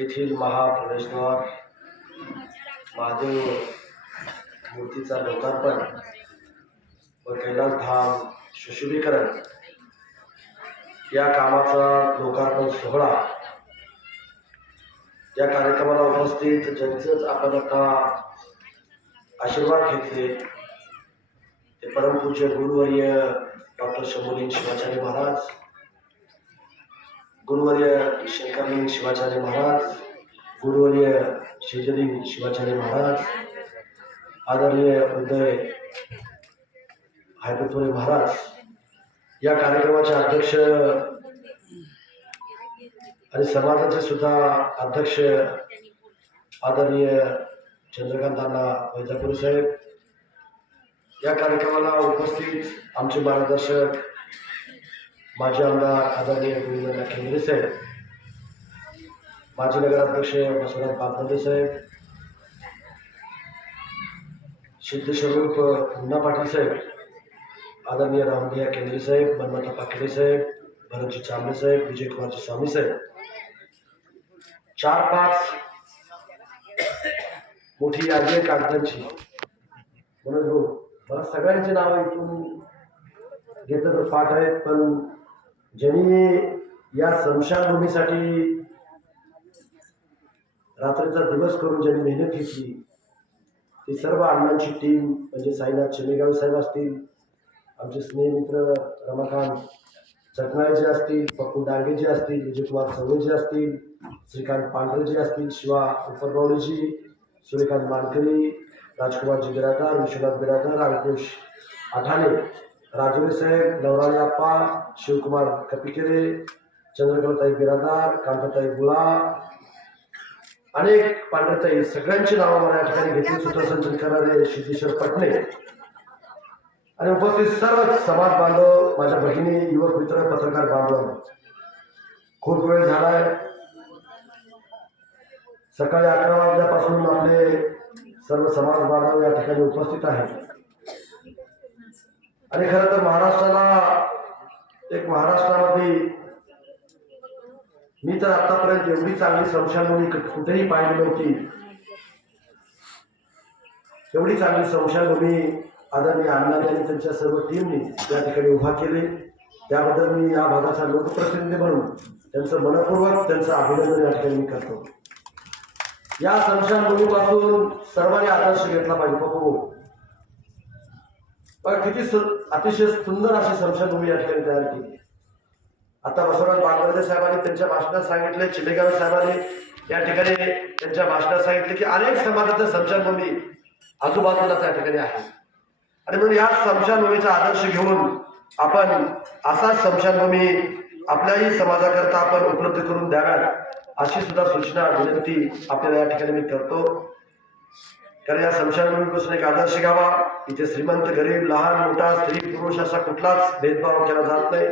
येथील महाप्रवेशद्वार महादेव मूर्तीचा लोकार्पण व कैलास धाम सुशोभीकरण या कामाचा लोकार्पण सोहळा या कार्यक्रमाला उपस्थित ज्यांचंच आपण आता आशीर्वाद घेतले ते परमपूज्य गुरुवर्य डॉक्टर शंभूलिंग शिवाचार्य महाराज गुरुवर्य शंकरलिंग शिवाचार्य महाराज गुरुवर्य शेजलिंग शिवाचार्य महाराज आदरणीय उदय हायपतोरे महाराज या कार्यक्रमाचे अध्यक्ष आणि समाजाचे सुद्धा अध्यक्ष आदरणीय चंद्रकांतांना वैजापूर साहेब. या कार्यक्रमाला उपस्थित आमचे मार्गदर्शक माजी आमदार आदरणीय गोविंदना केंद्रे साहेब माजी नगराध्यक्ष बसवराज पाथर्डे साहेब सिद्धस्वरूप मुन्ना पाटील साहेब आदरणीय रामदिया केंद्रे साहेब मनमथा पाकिरे साहेब भरतजी चांबळे साहेब विजयकुमारजी स्वामी साहेब. चार पाच मोठी यादी आहे कागदांची. म्हणून हो मला सगळ्यांची नावं इथून घेतलं तर पाठ आहेत पण ज्यांनी या संशयाभूमीसाठी रात्रीचा दिवस करून ज्यांनी मेहनत घेतली ती सर्व अण्णांची टीम म्हणजे साईनाथ चेमेगाव साहेब असतील आमचे स्नेहमित्र रमाकांत चटनाळेजी असतील पप्पू डांगेजी असतील विजयकुमार चव्हाणजी असतील श्रीकांत पांढरेजी असतील शिवा उपरगौडीजी सूर्यकांत मानकरी राजकुमारजी बिरादार विश्वनाथ बिरादार अंकुश आठाणे राजुरे साहेब नवराळे आप्पा शिवकुमार कपिकेरे चंद्रकलाताई बिरादार कांताताई गुळा अनेक पांढरताई सगळ्यांची नावं मला या ठिकाणी घेतली. सूत्रसंचन करणारे सिद्धेश्वर पटणे. आणि उपस्थित सर्व समाज बांधव माझ्या भगिनी युवक मित्र पत्रकार बांधव. खूप वेळ झालाय. सकाळी अकरा वाजल्यापासून आपले सर्व समाज बांधव या ठिकाणी उपस्थित आहेत. आणि खरं तर महाराष्ट्राला एक महाराष्ट्रामध्ये मी तर आतापर्यंत एवढी चांगली संशयभूमी कुठेही पाहिली नव्हती. एवढी चांगली संशयभूमी आदरणीय अण्णांनी आणि त्यांच्या सर्व टीमनी त्या ठिकाणी उभा केली. त्याबद्दल मी या भागाचा लोकप्रतिनिधी म्हणून त्यांचं मनपूर्वक त्यांचं अभिनंदन या ठिकाणी मी करतो. या संशयभूमीपासून सर्वांनी आदर्श घेतला पाहिजे. पप्पू किती सु अतिशय सुंदर अशी संशयभूमी या ठिकाणी तयार केली आता बसवराज बागवडे साहेबांनी त्यांच्या भाषणात सांगितले चिमेगाव साहेबांनी या ठिकाणी त्यांच्या भाषणात सांगितले की अनेक समाजाच्या संशयभूमी आजूबाजूला त्या ठिकाणी आहे. आणि म्हणून या संशयभूमीचा आदर्श घेऊन आपण असा संशयभूमी आपल्याही समाजाकरता आपण उपलब्ध करून द्याव्यात अशी सुद्धा सूचना विनंती आपल्याला या ठिकाणी मी करतो. कारण या संशयभूमीपासून एक आदर्श घ्यावा. इथे श्रीमंत गरीब लहान मोठा स्त्री पुरुष असा कुठलाच भेदभाव केला जात नाही.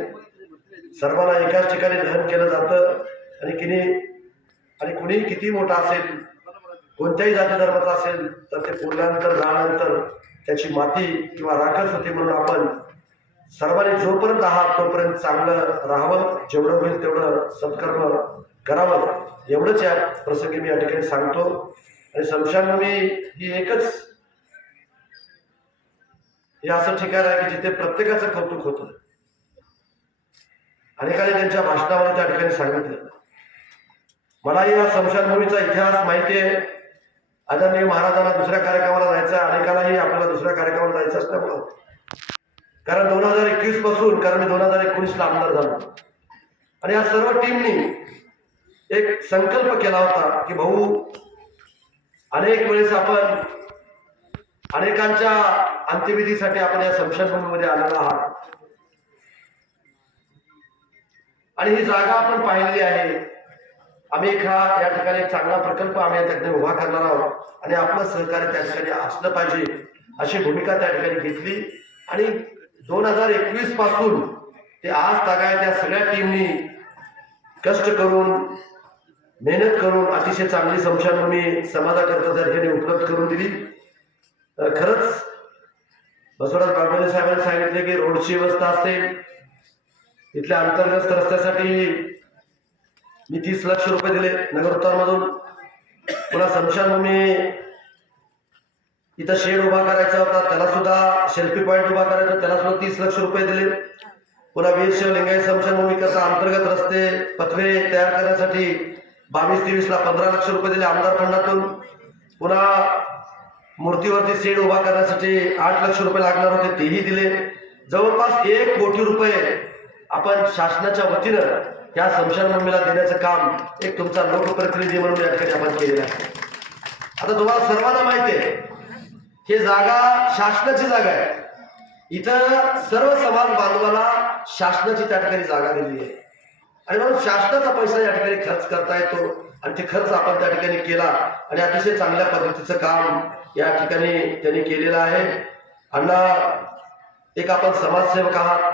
सर्वांना एकाच ठिकाणी दहन केलं जातं. आणि किनी आणि कुणी किती मोठा असेल कोणत्याही जाती धर्माचा असेल तर ते पुरल्यानंतर झाल्यानंतर त्याची माती किंवा राखच होती म्हणून आपण सर्वांनी जोपर्यंत आहात तोपर्यंत चांगलं राहावं. जेवढं होईल तेवढं सत्कर्म करावं. एवढंच या प्रसंगी मी या ठिकाणी सांगतो. आणि स्मशानभूमी ही एकच हे असं ठिकाण आहे की जिथे प्रत्येकाचं कौतुक होतं. अनेकांनी त्यांच्या भाषणावर त्या ठिकाणी सांगितलं. मला या स्मशानभूमीचा इतिहास माहिती आहे. आदरणीय महाराजांना दुसऱ्या कार्यक्रमाला जायचं आहे. अनेकालाही आपल्याला दुसऱ्या कार्यक्रमाला जायचं असल्यामुळं. कारण दोन हजार एकवीसपासून कारण मी दोन हजार एकोणीसला आमदार झालो. आणि या सर्व टीमनी एक संकल्प केला होता की भाऊ अनेक वेळेस आपण अनेकांच्या अंत्यविधीसाठी आपण या संशयभूमीमध्ये आलेलो आहात. आणि ही जागा आपण पाहिलेली आहे. आम्ही एक हा या ठिकाणी चांगला प्रकल्प आम्ही या ठिकाणी उभा करणार आहोत. आणि आपलं सहकार्य त्या ठिकाणी असलं पाहिजे अशी भूमिका त्या ठिकाणी घेतली. आणि दोन हजार एकवीसपासून ते आज तागाय त्या सगळ्या टीमनी कष्ट करून मेहनत करून अतिशय चांगली संशयभूमी समाजाकरता त्या ठिकाणी उपलब्ध करून दिली. खरंच बसवराज बागवले साहेबांनी सांगितले की रोडची व्यवस्था असते. इथल्या अंतर्गत रस्त्यासाठी मी तीस लक्ष रुपये दिले नगर उत्तरमधून. पुन्हा समशानभूमी इथं शेड उभा करायचा होता त्याला सुद्धा सेल्फी पॉईंट उभा करायचा त्याला सुद्धा तीस लक्ष रुपये दिले. पुन्हा वीरशैव लिंगायत समशानभूमी कसा अंतर्गत रस्ते पथवे तयार करण्यासाठी बावीस तेवीसला पंधरा लक्ष रुपये दिले आमदार फंडातून. पुन्हा मूर्तीवरती शेड उभा करण्यासाठी आठ लक्ष रुपये लागणार होते तेही दिले. जवळपास एक कोटी रुपये आपण शासनाच्या वतीनं या स्मशानभूमीला देण्याचं काम एक तुमचा लोकप्रतिनिधी म्हणून या ठिकाणी आपण केलेलं आहे. आता तुम्हाला सर्वांना माहिती आहे हे जागा शासनाची जागा आहे. इथं सर्व समाज बांधवाला शासनाची त्या ठिकाणी जागा दिली आहे. आणि म्हणून शासनाचा पैसा या ठिकाणी खर्च करता येतो. आणि ते खर्च आपण त्या ठिकाणी केला. आणि अतिशय चांगल्या पद्धतीचं काम या ठिकाणी त्यांनी केलेलं आहे. अण्णा एक आपण समाजसेवक आहात.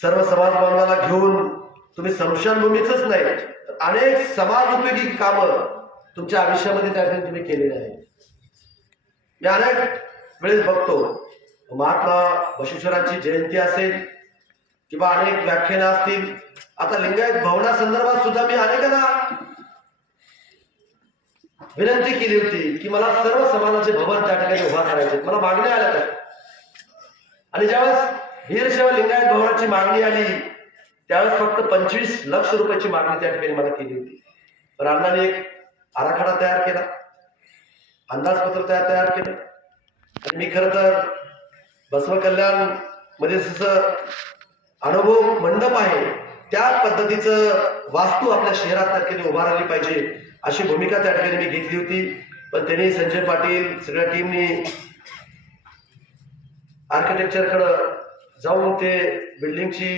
सर्व समाज बांधवाला घेऊन तुम्ही स्मशानभूमीच नाही तर अनेक समाज उपयोगी कामं तुमच्या आयुष्यामध्ये त्या ठिकाणी तुम्ही केलेली आहे मी अनेक वेळेस बघतो महात्मा बशेश्वरांची जयंती असेल किंवा अनेक व्याख्यानं असतील. आता लिंगायत भवना संदर्भात सुद्धा मी अनेकांना विनंती केली होती की मला सर्व समाजाचे भवन त्या ठिकाणी उभा करायचे. मला मागण्या आल्या त्या. आणि ज्यावेळेस वीरशैव लिंगायत भवनाची मागणी आली त्यावेळेस फक्त पंचवीस लक्ष रुपयाची मागणी त्या ठिकाणी मला केली होती. पण अण्णाने एक आराखडा तयार केला. अंदाजपत्र तयार तयार केलं. आणि मी खरं तर बसव कल्याणमध्ये जसं अनुभव मंडप आहे. त्या पद्धतीचं वास्तू आपल्या शहरात त्या ठिकाणी उभारली पाहिजे अशी भूमिका त्या ठिकाणी मी घेतली होती. पण त्यांनी संजय पाटील सगळ्या टीमनी आर्किटेक्चरकडं जाऊन ते बिल्डिंगची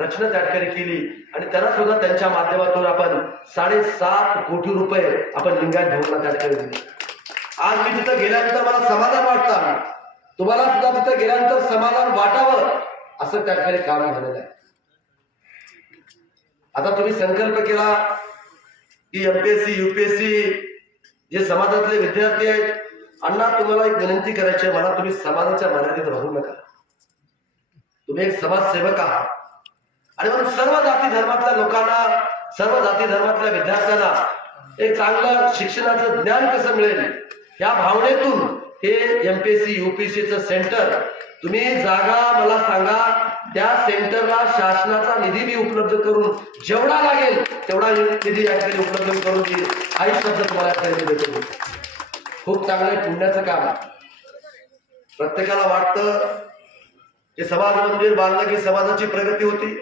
रचना त्या ठिकाणी केली. आणि त्यांना सुद्धा त्यांच्या माध्यमातून आपण साडेसात कोटी रुपये आपण लिंगायत भवनला त्या ठिकाणी दिले. आज मी तिथं गेल्यानंतर मला समाधान वाटतं. तुम्हाला सुद्धा तिथं गेल्यानंतर समाधान वाटावं. असं त्या ठिकाणी काम झालेलं आहे. आता तुम्ही संकल्प केला की एमपीएससी युपीएससी जे समाजातले विद्यार्थी आहेत अण्णा तुम्हाला एक विनंती करायची आहे मला तुम्ही समाजाच्या मर्यादेत राहू नका. तुम्ही एक समाजसेवक आहात. आणि म्हणून सर्व जाती धर्मातल्या लोकांना सर्व जाती धर्मातल्या विद्यार्थ्यांना एक चांगलं शिक्षणाचं ज्ञान कसं मिळेल? या भावनेतून हे एमपीएससी युपीएससीचं सेंटर तुम्ही जागा मला सांगा त्या सेंटरला शासनाचा निधी मी उपलब्ध करून जेवढा लागेल तेवढा निधी या ठिकाणी उपलब्ध करून देईल. काही शब्द तुम्हाला या ठिकाणी देतो. खूप चांगलं पुण्याचं काम आहे. प्रत्येकाला वाटतं की समाज मंदिर बांधलं की समाजाची प्रगती होती.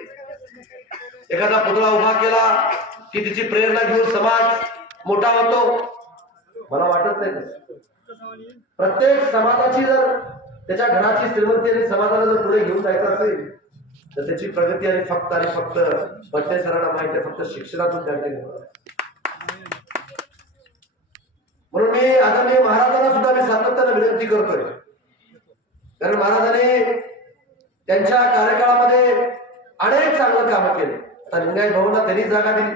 एखादा पुतळा उभा केला की तिची प्रेरणा घेऊन समाज मोठा होतो. मला वाटत नाही प्रत्येक समाजाची जर त्याच्या घराची श्रीमंती आणि समाजाला जर पुढे घेऊन जायचं असेल तर त्याची प्रगती आणि फक्त आणि फक्त बड्डे सरांना माहिती आहे फक्त शिक्षणातून त्या ठिकाणी होणार मी म्हणून मी महाराजांना सुद्धा मी सातत्यानं विनंती करतोय. कारण महाराजांनी त्यांच्या कार्यकाळामध्ये अनेक चांगलं कामं केले. आता लिंगायत भवनला त्यांनी जागा दिली.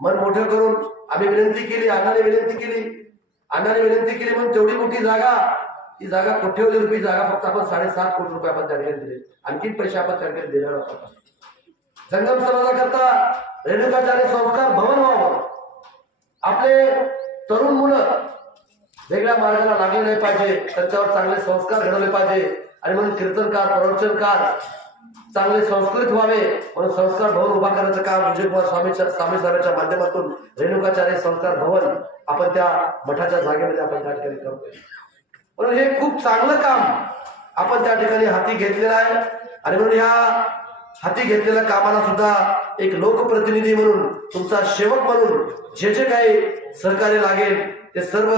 मन मोठं करून आम्ही विनंती केली अण्णाने विनंती केली. अण्णाने विनंती केली म्हणून तेवढी मोठी जागा ती जागा कोट्यवधी रुपये? जागा फक्त आपण साडेसात कोटी रुपये आपण त्या ठिकाणी दिले. आणखी पैसे आपण त्या ठिकाणी देणार आहोत जंगम समाजाकरता रेणुकाचार्य संस्कार भवन व्हावं. आपले तरुण मुलं वेगळ्या मार्गाला लागले नाही पाहिजे. त्यांच्यावर चांगले संस्कार घडवले पाहिजे. आणि म्हणून कीर्तनकार प्रवचनकार चांगले संस्कृत व्हावे. म्हणून संस्कार भवन उभा करण्याचं काम विजयकुमार स्वामीच्या स्वामी साहेबांच्या माध्यमातून रेणुकाचार्य संस्कार भवन आपण त्या मठाच्या जागेमध्ये आपण त्या ठिकाणी करतोय. म्हणून हे खूप चांगलं काम आपण त्या ठिकाणी हाती घेतलेलं आहे. आणि म्हणून ह्या हाती घेतलेल्या कामाला सुद्धा एक लोकप्रतिनिधी म्हणून तुमचा सेवक म्हणून जे जे काही सहकार्य लागेल ते सर्व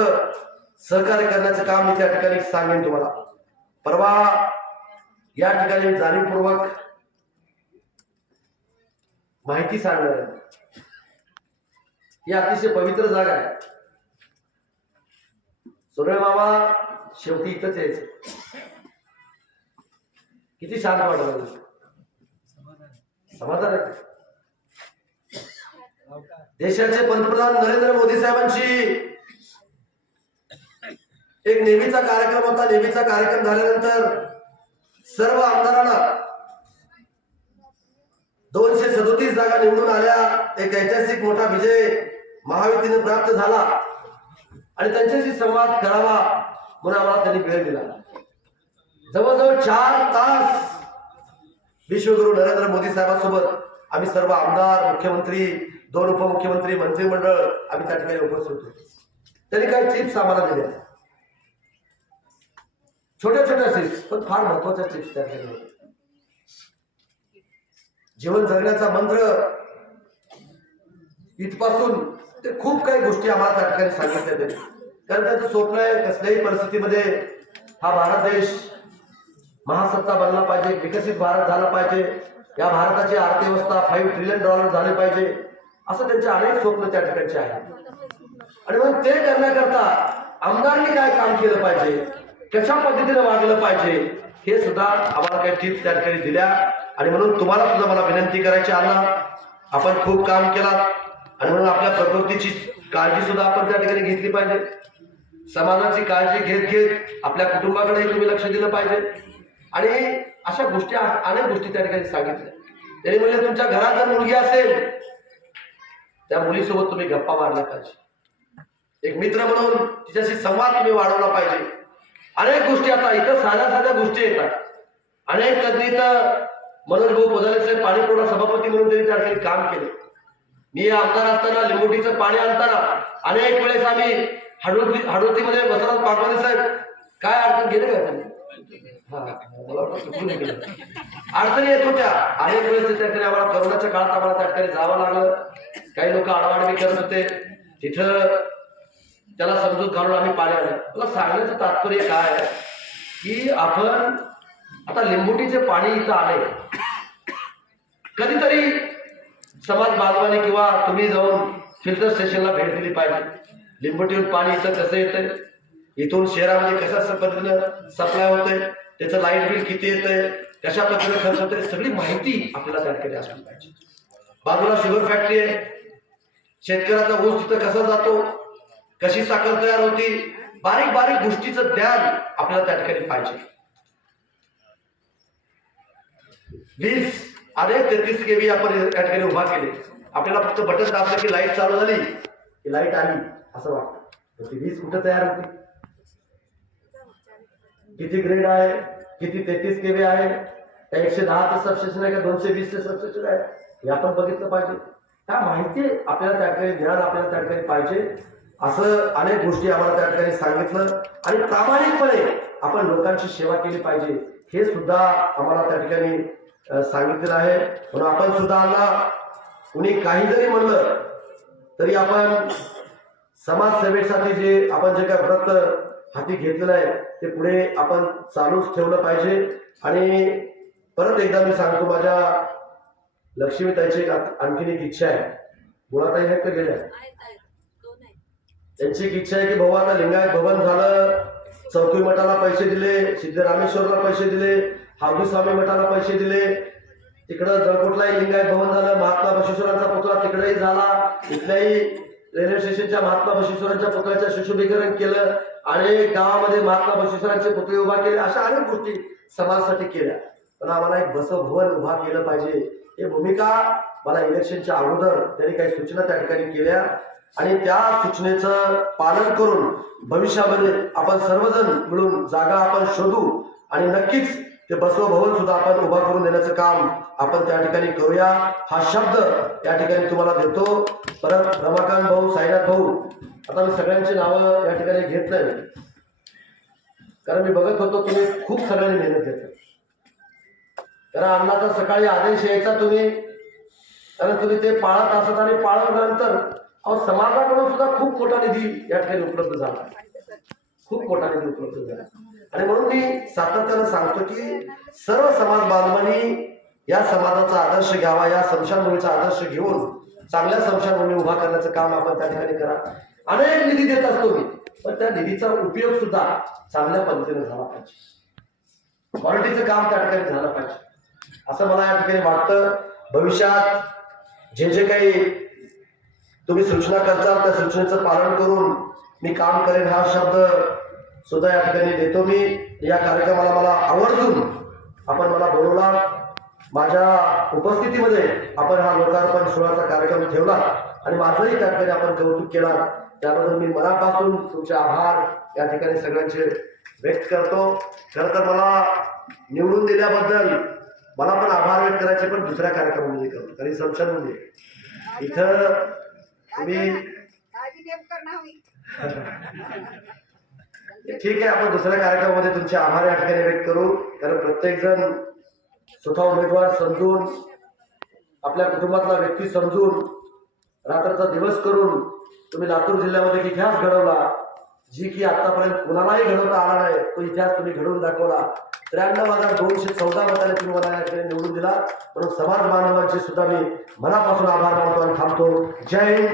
सहकार्य करण्याचं काम मी त्या ठिकाणी सांगेन तुम्हाला. परवा या ठिकाणी जाणीवपूर्वक माहिती सांगणार आहे. ही अतिशय पवित्र जागा आहे. सुरळ मामा शेवटी इथंच यायचं. किती शांत वाटलं समाधान आहे. देशाचे पंतप्रधान नरेंद्र मोदी साहेबांची एक नेहमीचा कार्यक्रम होता. नेहमीचा कार्यक्रम झाल्यानंतर सर्व आमदारांना दोनशे सदोतीस जागा निवडून आल्या. एक ऐतिहासिक मोठा विजय महायुतीने प्राप्त झाला. आणि त्यांच्याशी संवाद करावा. म्हणून आम्हाला त्यांनी वेळ दिला. जवळजवळ चार तास विश्वगुरु नरेंद्र मोदी साहेबांसोबत आम्ही सर्व आमदार मुख्यमंत्री दोन उपमुख्यमंत्री मंत्रिमंडळ आम्ही त्या ठिकाणी उपस्थित होतो. त्यांनी काही टिप्स आम्हाला दिल्या. छोट्या छोट्या टिप्स पण फार महत्त्वाच्या टिप्स त्या ठिकाणी. जीवन जगण्याचा मंत्र इथपासून ते खूप काही गोष्टी आम्हाला त्या ठिकाणी सांगितल्या त्यांनी. कारण त्याचं स्वप्न आहे कसल्याही परिस्थितीमध्ये हा भारत देश महासत्ता बनला पाहिजे विकसित भारत झाला पाहिजे या भारताची अर्थव्यवस्था फाईव्ह ट्रिलियन डॉलर झाले पाहिजे असं त्यांचे अनेक स्वप्न त्या ठिकाणचे आहे आणि मग ते करण्याकरता आमदारांनी काय काम केलं पाहिजे कशा पद्धतीने वागलं पाहिजे हे सुद्धा आम्हाला काही टिप्स त्या ठिकाणी दिल्या. आणि म्हणून तुम्हाला सुद्धा मला विनंती करायची आला आपण खूप काम केला आणि म्हणून आपल्या प्रकृतीची काळजी सुद्धा आपण त्या ठिकाणी घेतली पाहिजे. समाजाची काळजी घेत घेत आपल्या कुटुंबाकडेही तुम्ही लक्ष दिलं पाहिजे. आणि अशा गोष्टी अनेक गोष्टी त्या ठिकाणी सांगितल्या. त्यांनी म्हणजे तुमच्या घरात जर मुलगी असेल त्या मुलीसोबत तुम्ही गप्पा मारल्या पाहिजे. एक मित्र म्हणून तिच्याशी संवाद तुम्ही वाढवला पाहिजे. अनेक गोष्टी आता इथं साध्या साध्या गोष्टी येतात. अनेक तज्ञ तर मनोज भाऊ पदाले साहेब पाणी सभापती म्हणून त्यांनी त्या ठिकाणी काम केले. मी आमदार असताना लिंबोटीचं पाणी आणताना अनेक वेळेस आम्ही हडवती हाडोतीमध्ये बसवराज पाटवानी साहेब. काय अडचण गेले का त्यांनी? अडचणी येत होत्या. अनेक वेळेस त्या आम्हाला करोनाच्या काळात आम्हाला त्या ठिकाणी जावं लागलं. काही लोक आडवाडवी करत होते. तिथं त्याला समजूत घालून आम्ही पाण्याला मला सांगण्याचं तात्पर्य काय आहे की आपण आता लिंबोटीचे पाणी इथं आले कधीतरी समाज बांधवाने किंवा तुम्ही जाऊन फिल्टर स्टेशनला भेट दिली पाहिजे. लिंबोटीहून पाणी इथं कसं येतंय? इथून शहरामध्ये कशा पद्धतीनं सप्लाय होतंय? त्याचं लाइट बिल किती येतंय? कशा पद्धतीने खर्च होतोय? सगळी माहिती आपल्याला त्या ठिकाणी असली पाहिजे. बाजूला शुगर फॅक्टरी आहे. शेतकऱ्याचा ऊस तिथं कसा जातो? कशी साखर तयार होती? बारीक बारीक गोष्टीचं ज्ञान आपल्याला त्या ठिकाणी पाहिजे. वीज अरे तेहतीस केवी आपण या ठिकाणी उभा केले. आपल्याला फक्त बटन दाबलं की लाइट चालू झाली. की लाइट आली. असं वाटतं. तर ती वीज कुठं तयार होती? किती ग्रेड आहे? किती तेहतीस केवी आहे? का एकशे दहाचं सबस्टेशन आहे का दोनशे वीसचे सबस्टेशन आहे? हे आपण बघितलं पाहिजे. त्या माहिती आपल्याला त्या ठिकाणी ज्ञान आपल्याला त्या ठिकाणी पाहिजे. असं अनेक गोष्टी आम्हाला त्या ठिकाणी सांगितलं. आणि प्रामाणिकपणे आपण लोकांची सेवा केली पाहिजे. हे सुद्धा आम्हाला त्या ठिकाणी सांगितलेलं आहे. म्हणून आपण सुद्धा ना कुणी काही जरी म्हणलं तरी आपण समाजसेवेसाठी जे आपण जे काय व्रत हाती घेतलेलं आहे ते पुढे आपण चालूच ठेवलं पाहिजे. आणि परत एकदा मी सांगतो माझ्या लक्ष्मीताईची आणखीन एक इच्छा आहे. मुळाताई आहेत का गेल्या त्यांची एक इच्छा आहे की भाऊ आता लिंगायत भवन झालं. चौकी मठाला पैसे दिले. सिद्धरामेश्वरला पैसे दिले. हावडी स्वामी मठाला पैसे दिले. तिकडं जळकोटलाही लिंगायत भवन झालं. महात्मा बसवेश्वरांचा पुतळा तिकडेही झाला. इथल्याही रेल्वे स्टेशनच्या महात्मा बशेश्वरांच्या पुतळ्याचं सुशोभीकरण केलं अनेक गावामध्ये महात्मा बशेश्वरांचे पुतळे उभा केले अशा अनेक गोष्टी समाजासाठी केल्या. पण आम्हाला एक बसभवन उभा केलं पाहिजे. ही भूमिका मला इलेक्शनच्या अगोदर त्यांनी काही सूचना त्या ठिकाणी केल्या आणि त्या सूचनेचं पालन करून भविष्यामध्ये आपण सर्वजण मिळून जागा आपण शोधू आणि नक्कीच ते बसव भवन सुद्धा आपण उभा करून देण्याचं काम आपण त्या ठिकाणी करूया. हा शब्द त्या ठिकाणी तुम्हाला देतो. परत रमाकांत भाऊ साईनाथ भाऊ आता मी सगळ्यांची नावं या ठिकाणी घेत नाही कारण मी बघत होतो तुम्ही खूप सगळ्यांनी मेहनत घेतली. कारण अण्णाचा सकाळी आदेश यायचा तुम्ही. कारण तुम्ही ते पाळत असत आणि पाळल्यानंतर अहो समाजाकडून सुद्धा खूप मोठा निधी या ठिकाणी उपलब्ध झाला. खूप मोठा निधी उपलब्ध झाला. आणि म्हणून मी सातत्यानं सांगतो की सर्व समाज बांधवांनी या समाजाचा आदर्श घ्यावा या स्मशानभूमीचा आदर्श घेऊन चांगल्या स्मशानभूमी उभा करण्याचं काम आपण त्या ठिकाणी करा. अनेक निधी देत असतो मी पण त्या निधीचा उपयोग सुद्धा चांगल्या पद्धतीने झाला पाहिजे. क्वालिटीचं काम त्या ठिकाणी झालं पाहिजे. असं मला या ठिकाणी वाटतं. भविष्यात जे जे काही तुम्ही सूचना करताल त्या सूचनेचं पालन करून मी काम करेन हा शब्द सुद्धा या ठिकाणी देतो मी. या कार्यक्रमाला मला आवर्जून आपण मला बोलवला. माझ्या उपस्थितीमध्ये आपण हा लोकार्पण सोहळ्याचा कार्यक्रम ठेवला आणि माझंही त्या ठिकाणी आपण कौतुक केला. त्याबद्दल मी मनापासून तुमचे आभार या ठिकाणी सगळ्यांचे व्यक्त करतो. खरं तर मला निवडून दिल्याबद्दल मला पण आभार व्यक्त करायचे पण दुसऱ्या कार्यक्रमामध्ये करतो. कारण म्हणजे इथं तुम्ही ठीक आहे आपण दुसऱ्या कार्यक्रमामध्ये तुमचे आभार या ठिकाणी व्यक्त करू. कारण प्रत्येक जण स्वतः उमेदवार समजून आपल्या कुटुंबातला व्यक्ती समजून रात्रचा दिवस करून तुम्ही लातूर जिल्ह्यामध्ये एक इतिहास घडवला जी की आतापर्यंत कुणालाही घडवता आला नाही तो इतिहास तुम्ही घडवून दाखवला. त्र्याण्णव हजार दोनशे चौदा मताने तुम्ही मला या ठिकाणी निवडून दिला म्हणून समाज बांधवांचे सुद्धा मी मनापासून आभार मानतो आणि थांबतो. जय हिंद.